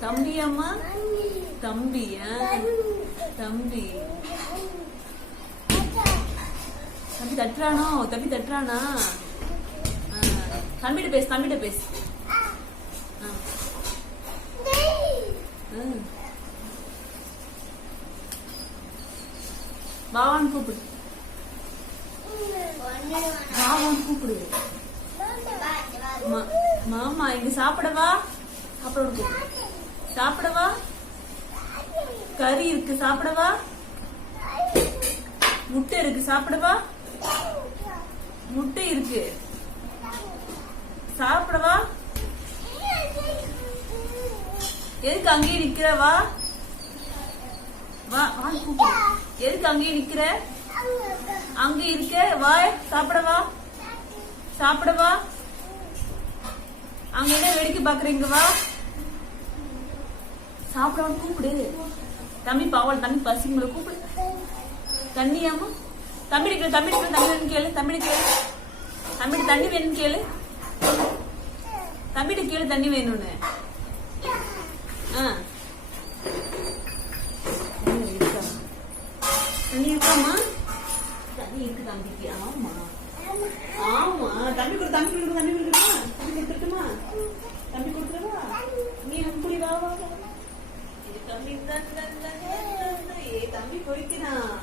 தம்பி அம்மா தம்பியா தம்பி தம்பி தட்டுறானோ தம்பி தட்டுறானா தம்பிட்ட பேசு வாவான்னு கூப்பிடு மாமா இங்க சாப்பிடவா சாப்பிடவா கறி இருக்கு சாப்பிடவா முட்டை இருக்கு சாப்பிடவா முட்டை இருக்கு சாப்பிடவா எதுக்கு அங்கேயே நிக்கிற வா எதுக்கு அங்கேயே நிக்கிற அங்க இருக்க வா சாப்பிடவா அங்க என்ன வேடிக்கை பாக்குறீங்க வா சாப்பிடவா கூப்பிடு தம்பி பாவல் தம்பி பசிங்களை கூப்பிடு தண்ணியாமா தம்பி வேணும்னு கேளு தம்பிட்டு தண்ணி வேணும்னு கேளு தம்பிட்டு கேளு தண்ணி வேணும்னு தண்ணி இருக்காமா தண்ணி இருக்கு தம்பிக்கு ஆமா தம்பி கொடுத்துட்டுமா தம்பி கொடுத்துருவா நீ அப்படி வா தம்பி தம்பி போய்க்கினா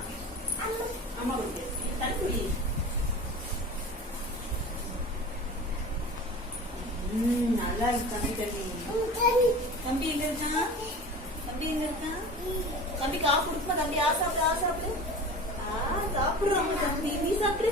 அம்மா கொடுத்து தம்பி நல்லா இருக்கு தம்பி எங்க இருக்கான் தம்பிக்கு ஆ கொடுக்குமா தம்பி ஆ சாப்பிடு சாப்பிடுறாங்க தம்பி நீ சாப்பிடு